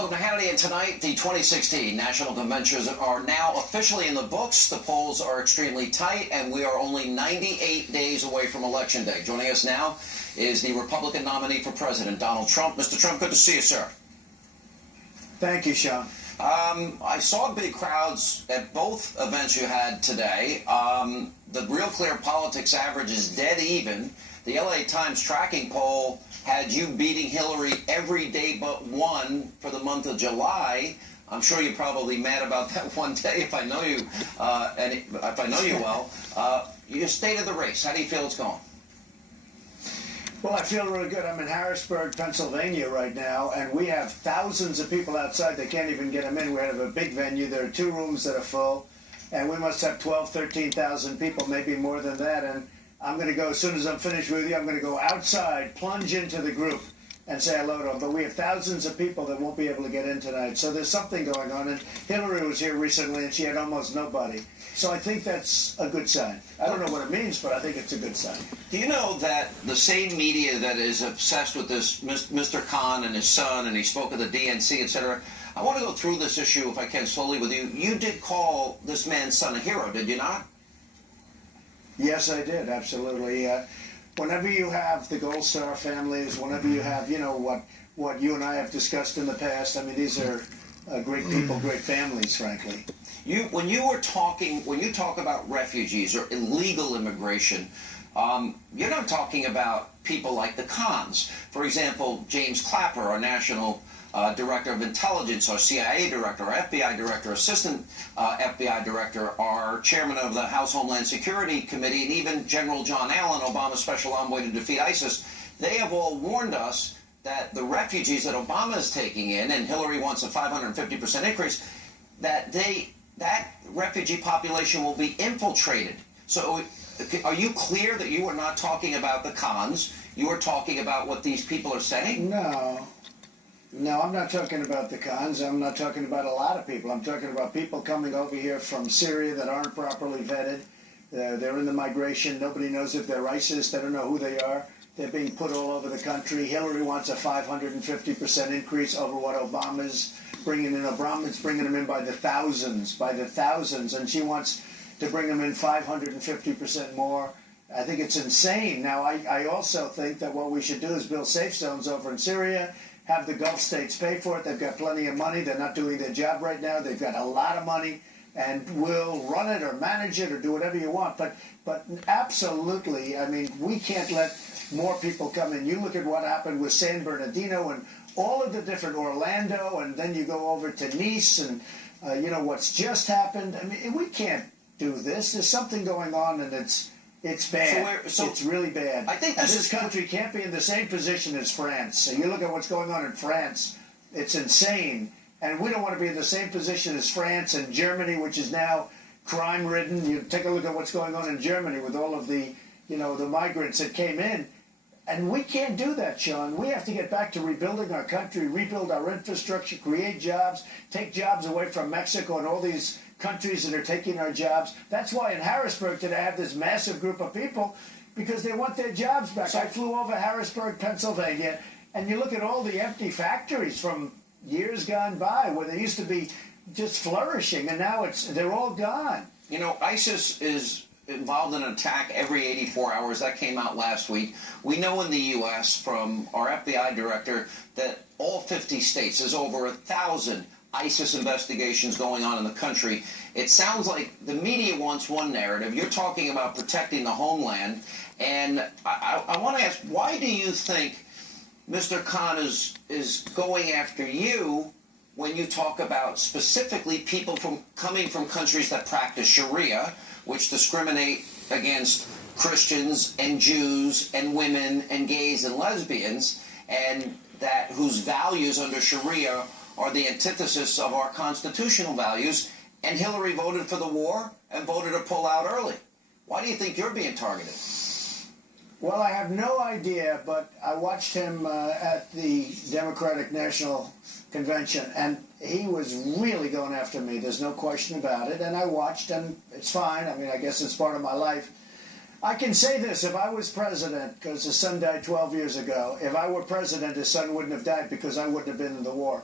welcome to Hannity. And tonight, the 2016 national conventions are now officially in the books. The polls are extremely tight, and we are only 98 days away from Election Day. Joining us now is the Republican nominee for president, Donald Trump. Mr. Trump, good to see you, sir. Thank you, Sean. I saw big crowds at both events you had today. The Real Clear Politics average is dead even. The LA Times tracking poll had you beating Hillary every day but one for the month of July. I'm sure you're probably mad about that one day if I know you, and if I know you well. You stayed in the race. How do you feel it's going? Well, I feel really good. I'm in Harrisburg, Pennsylvania right now, and we have thousands of people outside. They can't even get them in. We have a big venue. There are 2 rooms that are full, and we must have 13,000 people, maybe more than that. And I'm going to go, as soon as I'm finished with you, I'm going to go outside, plunge into the group, and say hello to them. But we have thousands of people that won't be able to get in tonight. So there's something going on. And Hillary was here recently, and she had almost nobody. So I think that's a good sign. I don't know what it means, but I think it's a good sign. Do you know that the same media that is obsessed with this Mr. Khan and his son, and he spoke of the DNC, etc., I want to go through this issue, if I can, slowly with you. You did call this man's son a hero, did you not? Yes, I did, absolutely. Whenever you have the Gold Star families, whenever you have, you know, what you and I have discussed in the past, I mean, these are great people, great families, frankly. When you talk about refugees or illegal immigration, you're not talking about people like the Khans. For example, James Clapper, our national director of intelligence, our CIA director, our FBI director, assistant FBI director, our chairman of the House Homeland Security Committee, and even General John Allen, Obama's special envoy to defeat ISIS, they have all warned us that the refugees that Obama is taking in, and Hillary wants a 550% increase, that refugee population will be infiltrated. So are you clear that you are not talking about the Khans? You are talking about what these people are saying? No, I'm not talking about the Khans. I'm not talking about a lot of people. I'm talking about people coming over here from Syria that aren't properly vetted. They're in the migration. Nobody knows if they're ISIS. They don't know who they are. They're being put all over the country. Hillary wants a 550% increase over what Obama's bringing in. Obama's bringing them in by the thousands, and she wants to bring them in 550% more. I think it's insane. Now, I also think that what we should do is build safe zones over in Syria, have the Gulf states pay for it. They've got plenty of money. They're not doing their job right now. They've got a lot of money, and we'll run it or manage it or do whatever you want. But absolutely, I mean, we can't let more people come in. You look at what happened with San Bernardino and all of the different Orlando, and then you go over to Nice, and you know what's just happened. I mean, we can't do this. There's something going on, and it's bad. It's really bad. I think this country can't be in the same position as France. So you look at what's going on in France, it's insane. And we don't want to be in the same position as France and Germany, which is now crime-ridden. You take a look at what's going on in Germany with all of the, you know, the migrants that came in. And we can't do that, Sean. We have to get back to rebuilding our country, rebuild our infrastructure, create jobs, take jobs away from Mexico and all these countries that are taking our jobs. That's why in Harrisburg today I have this massive group of people, because they want their jobs back. I flew over Harrisburg, Pennsylvania, and you look at all the empty factories from years gone by where they used to be just flourishing, and now they're all gone. You know, ISIS is involved in an attack every 84 hours. That came out last week. We know in the U.S. from our FBI director that all 50 states, there's over 1,000 ISIS investigations going on in the country. It sounds like the media wants one narrative. You're talking about protecting the homeland. And I want to ask, why do you think Mr. Khan is going after you when you talk about specifically people coming from countries that practice Sharia, which discriminate against Christians and Jews and women and gays and lesbians, and whose values under Sharia are the antithesis of our constitutional values, and Hillary voted for the war and voted to pull out early? Why do you think you're being targeted? Well, I have no idea, but I watched him at the Democratic National Convention, and he was really going after me. There's no question about it. And I watched, and it's fine. I mean, I guess it's part of my life. I can say this, if I was president, because his son died 12 years ago, if I were president, his son wouldn't have died because I wouldn't have been in the war.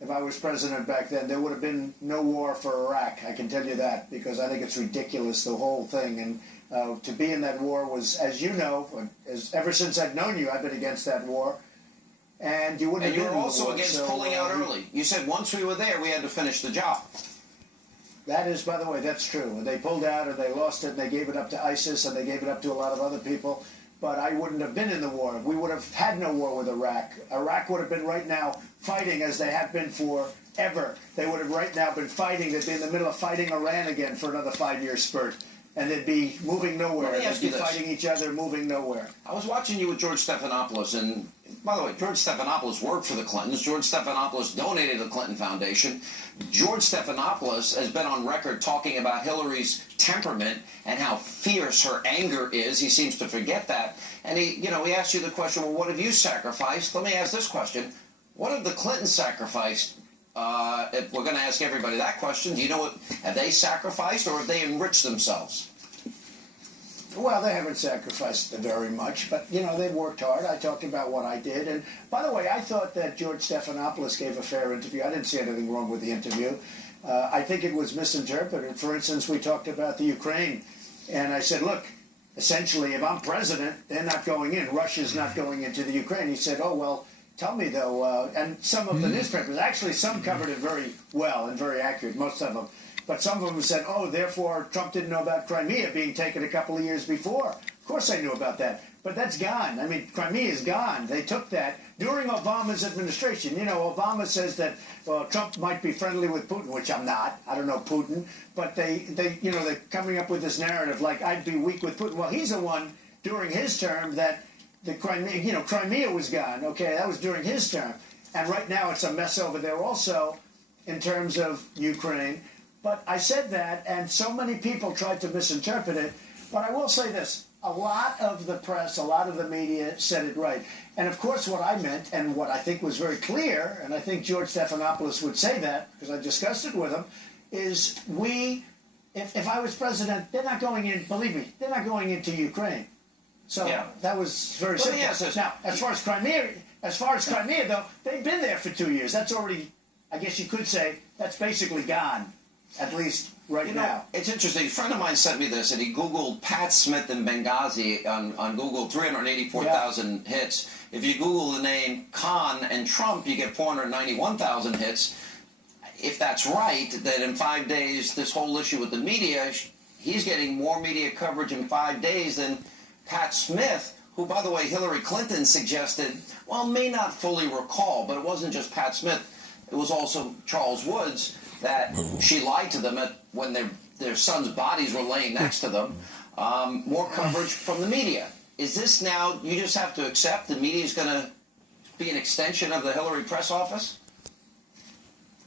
if I was president back then, there would have been no war for Iraq. I can tell you that, because I think it's ridiculous, the whole thing. And to be in that war was, as you know, ever since I've known you, I've been against that war. And you wouldn't. And you were also against pulling out early. You said once we were there, we had to finish the job. That is, by the way, that's true. They pulled out, and they lost it, and they gave it up to ISIS, and they gave it up to a lot of other people. But I wouldn't have been in the war. We would have had no war with Iraq. Iraq would have been right now fighting as they have been forever. They would have right now been fighting. They'd be in the middle of fighting Iran again for another 5-year spurt. And they'd be moving nowhere. They'd be fighting each other, moving nowhere. I was watching you with George Stephanopoulos, and by the way, George Stephanopoulos worked for the Clintons. George Stephanopoulos donated to the Clinton Foundation. George Stephanopoulos has been on record talking about Hillary's temperament and how fierce her anger is. He seems to forget that. And he asked you the question, well, what have you sacrificed? Let me ask this question. What have the Clintons sacrificed? If we're going to ask everybody that question, do you know what, have they sacrificed or have they enriched themselves? Well, they haven't sacrificed very much, but, they've worked hard. I talked about what I did. And, by the way, I thought that George Stephanopoulos gave a fair interview. I didn't see anything wrong with the interview. I think it was misinterpreted. For instance, we talked about the Ukraine, and I said, look, essentially, if I'm president, they're not going in. Russia's not going into the Ukraine. He said, oh, well, tell me, though, and some of the newspapers, actually some covered it very well and very accurate, most of them. But some of them said, oh, therefore Trump didn't know about Crimea being taken a couple of years before. Of course I knew about that. But that's gone. I mean, Crimea is gone. They took that during Obama's administration. Obama says that, well, Trump might be friendly with Putin, which I'm not. I don't know Putin. But they're coming up with this narrative like I'd be weak with Putin. Well, he's the one during his term that the Crimea was gone. Okay, that was during his term. And right now it's a mess over there also in terms of Ukraine. But I said that, and so many people tried to misinterpret it. But I will say this. A lot of the press, a lot of the media said it right. And, of course, what I meant and what I think was very clear, and I think George Stephanopoulos would say that because I discussed it with him, is if I was president, they're not going in, believe me, they're not going into Ukraine. So that was very simple. Now, as far as Crimea, though, they've been there for 2 years. That's already, I guess you could say, that's basically gone, at least right now. It's interesting. A friend of mine sent me this, and he Googled Pat Smith in Benghazi on Google, 384,000 hits. If you Google the name Khan and Trump, you get 491,000 hits. If that's right, that in 5 days, this whole issue with the media, he's getting more media coverage in 5 days than Pat Smith, who, by the way, Hillary Clinton suggested, well, may not fully recall, but it wasn't just Pat Smith. It was also Charles Woods that she lied to them when their sons' bodies were laying next to them. More coverage from the media. Is this now, you just have to accept the media is going to be an extension of the Hillary press office?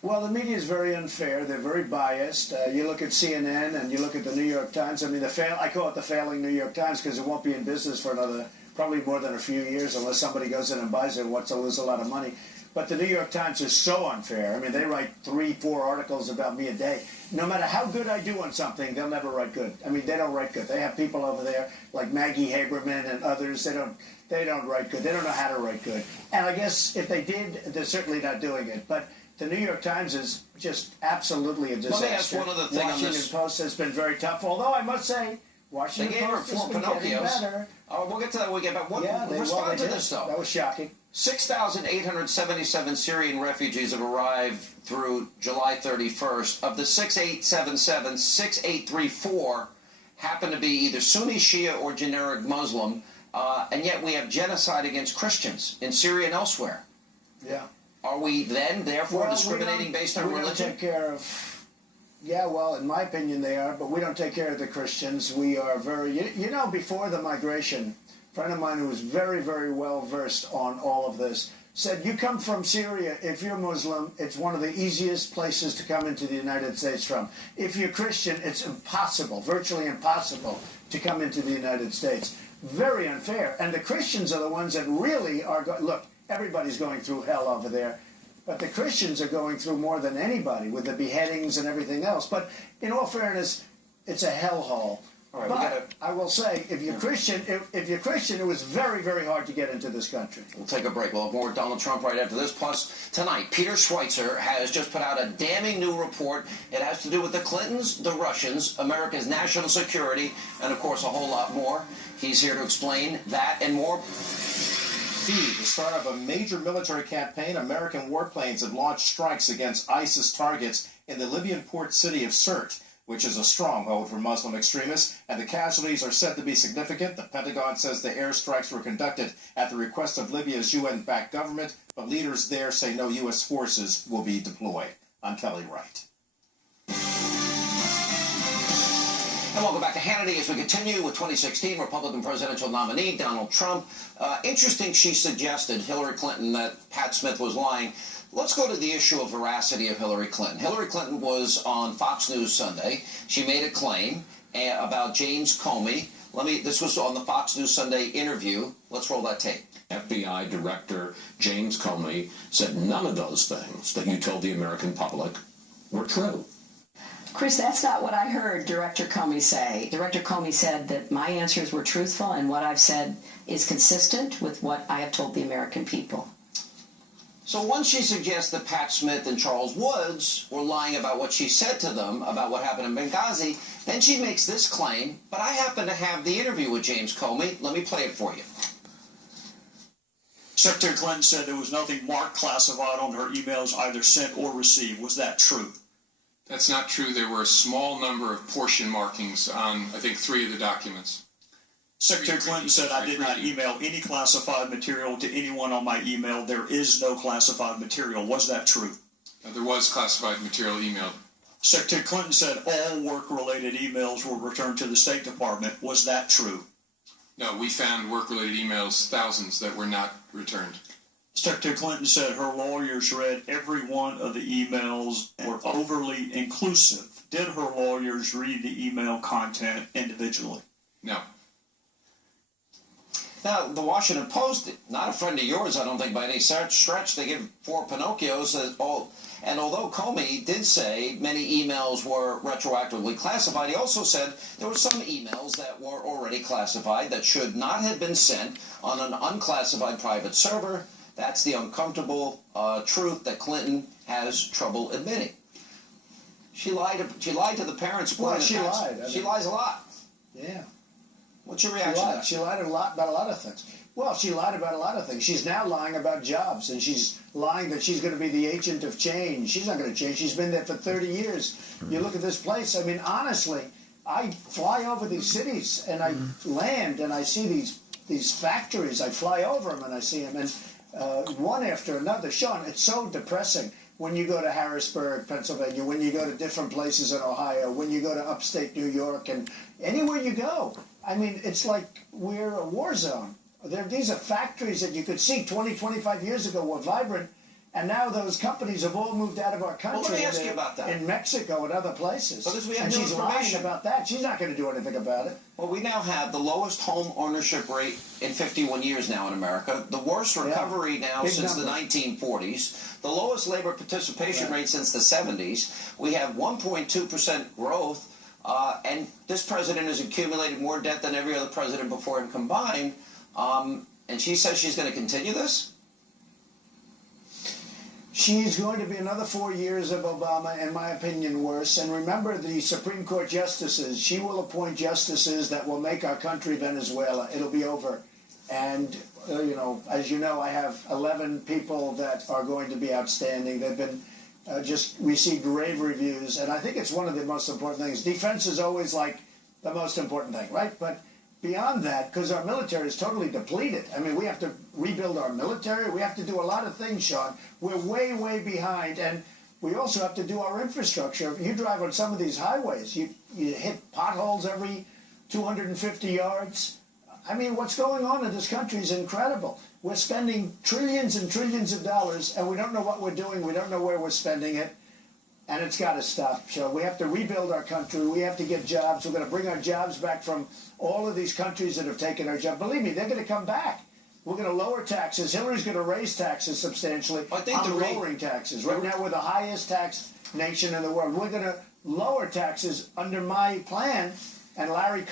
Well, the media is very unfair. They're very biased. You look at CNN and you look at the New York Times. I mean, I call it the failing New York Times because it won't be in business for probably more than a few years unless somebody goes in and buys it and wants to lose a lot of money. But the New York Times is so unfair. I mean, they write 3-4 articles about me a day. No matter how good I do on something, they'll never write good. I mean, they don't write good. They have people over there like Maggie Haberman and others. They don't write good. They don't know how to write good. And I guess if they did, they're certainly not doing it. But the New York Times is just absolutely a disaster. Let me ask one other thing on this. Washington Post has been very tough, although I must say, Washington Post has been getting better. Oh, we'll get to that when we get back. Respond to this, though. That was shocking. 6,877 Syrian refugees have arrived through July 31st. Of the 6,877, 6,834 happen to be either Sunni, Shia, or generic Muslim, and yet we have genocide against Christians in Syria and elsewhere. Yeah. Are we then, therefore, discriminating based on religion? We don't take care of... Yeah, well, in my opinion, they are, but we don't take care of the Christians. We are very... before the migration, a friend of mine who was very, very well versed on all of this said, you come from Syria, if you're Muslim, it's one of the easiest places to come into the United States from. If you're Christian, it's impossible, virtually impossible, to come into the United States. Very unfair. And the Christians are the ones that really are... Look, everybody's going through hell over there. But the Christians are going through more than anybody with the beheadings and everything else. But in all fairness, it's a hellhole. All right, But I will say, if you're Christian, it was very, very hard to get into this country. We'll take a break. We'll have more with Donald Trump right after this. Plus, tonight, Peter Schweitzer has just put out a damning new report. It has to do with the Clintons, the Russians, America's national security, and, of course, a whole lot more. He's here to explain that and more. The start of a major military campaign. American warplanes have launched strikes against ISIS targets in the Libyan port city of Sirte, which is a stronghold for Muslim extremists, and the casualties are said to be significant. The Pentagon says the airstrikes were conducted at the request of Libya's UN-backed government, but leaders there say no U.S. forces will be deployed. I'm Kelly Wright. And welcome back to Hannity as we continue with 2016 Republican presidential nominee Donald Trump. Interesting, she suggested, Hillary Clinton, that Pat Smith was lying. Let's go to the issue of veracity of Hillary Clinton. Hillary Clinton was on Fox News Sunday. She made a claim about James Comey. This was on the Fox News Sunday interview. Let's roll that tape. FBI Director James Comey said none of those things that you told the American public were true. Chris, that's not what I heard Director Comey say. Director Comey said that my answers were truthful and what I've said is consistent with what I have told the American people. So once she suggests that Pat Smith and Charles Woods were lying about what she said to them about what happened in Benghazi, then she makes this claim, but I happen to have the interview with James Comey. Let me play it for you. Secretary Clinton said there was nothing marked classified on her emails either sent or received. Was that true? That's not true. There were a small number of portion markings on, I think, 3 of the documents. Secretary Clinton said, I did not email any classified material to anyone on my email. There is no classified material. Was that true? There was classified material emailed. Secretary Clinton said all work-related emails were returned to the State Department. Was that true? No, we found work-related emails, thousands, that were not returned. Secretary Clinton said her lawyers read every one of the emails and were overly inclusive. Did her lawyers read the email content individually? No. Now, the Washington Post, not a friend of yours, I don't think, by any stretch. They give 4 Pinocchios. And although Comey did say many emails were retroactively classified, he also said there were some emails that were already classified that should not have been sent on an unclassified private server. That's the uncomfortable truth that Clinton has trouble admitting. She lied to the parents. Well, she lied. She lies a lot. Yeah. What's your reaction to that? She lied about a lot of things. Well, she lied about a lot of things. She's now lying about jobs, and she's lying that she's going to be the agent of change. She's not going to change. She's been there for 30 years. You look at this place. I mean, honestly, I fly over these cities, and I land, and I see these factories. I fly over them, and I see them, and one after another. Sean, it's so depressing when you go to Harrisburg, Pennsylvania, when you go to different places in Ohio, when you go to upstate New York, and anywhere you go. I mean, it's like we're a war zone. These are factories that you could see 20, 25 years ago were vibrant, and now those companies have all moved out of our country. Well, let me ask you about that. In Mexico and other places. And she's lying about that. She's not going to do anything about it. Well, we now have the lowest home ownership rate in 51 years now in America, the worst recovery now since the 1940s, the lowest labor participation rate since the 70s. We have 1.2% growth, and this president has accumulated more debt than every other president before him combined. And she says she's going to continue this? She's going to be another 4 years of Obama, in my opinion, worse. And remember the Supreme Court justices. She will appoint justices that will make our country Venezuela. It'll be over. And, as you know, I have 11 people that are going to be outstanding. They've been just received rave reviews. And I think it's one of the most important things. Defense is always like the most important thing, right? But beyond that, because our military is totally depleted. I mean, we have to rebuild our military. We have to do a lot of things, Sean. We're way, way behind. And we also have to do our infrastructure. You drive on some of these highways, you hit potholes every 250 yards. I mean, what's going on in this country is incredible. We're spending trillions and trillions of dollars, and we don't know what we're doing. We don't know where we're spending it. And it's got to stop. So we have to rebuild our country. We have to get jobs. We're going to bring our jobs back from all of these countries that have taken our jobs. Believe me, they're going to come back. We're going to lower taxes. Hillary's going to raise taxes substantially. I'm lowering taxes. Right now, we're the highest tax nation in the world. We're going to lower taxes under my plan. And Larry